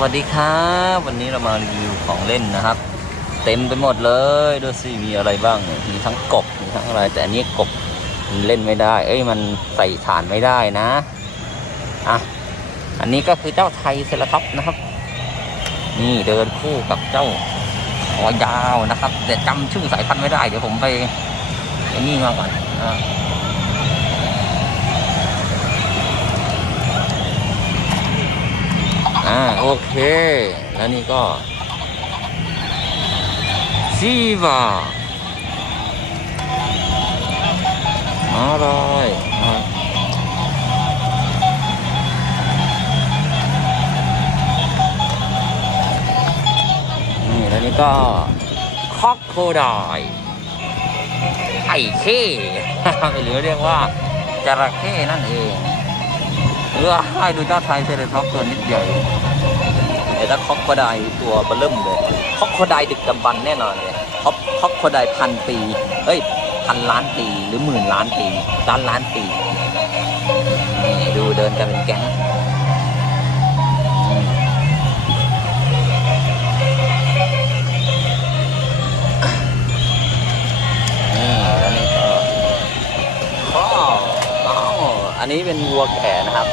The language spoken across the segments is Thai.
วัสดีครับ วันนี้เรามารีวิวของเล่นนะครับ เต็มไปหมดเลยดูสิมีอะไรบ้างมีทั้งกบมีทั้งอะไร แต่อันนี้กบมันเล่นไม่ได้ เอ้ยมันใส่ฐานไม่ได้นะอะอันนี้ก็คือเจ้าไทยเซราท็อปนะครับ นี่เดินคู่กับเจ้าคอยาวนะครับ แต่จำชื่อสายพันธุ์ไม่ได้ เดี๋ยวผมไปไอ้นี่มาก่อนอะ อ่าโอเค แล้วนี่ก็ซีวาอร่อยอะนี่แล้วนี่ก็คอกโคไดไอ้เข้หรือเรียกว่าจระเข้นั่นเอง เออให้ดูเจ้าชายเซเลท็อปตัวนิดเดียวแต่ถ้าคอกโคไดตัวเบลเริ่มเลยคอกโคไดดึกดำบรรแน่นอนเลยคอกคอกโคไดพันปีเอ้ยพันล้านปีหรือหมื่นล้านปีล้านล้านปีนี่ดูเดินกันเป็นแก๊ง อันนี้เป็นวัวแก่นะครับ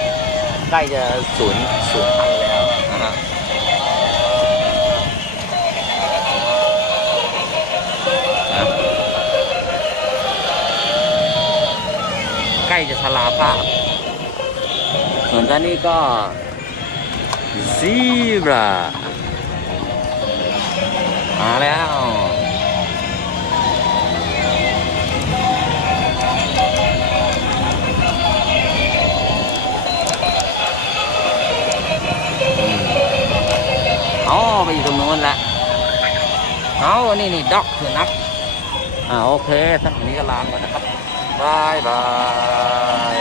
ใกล้จะศูนย์ศูนย์พันแล้วนะฮะใกล้จะชราภาพ ส่วนด้านนี้ก็ซีบรามาแล้ว อ๋อไปอยู่ตรงนู้นละเอานี่นี่ด็อกคือนักอ่าโอเคท่านวันนี้ก็ลาก่อนนะครับบายบาย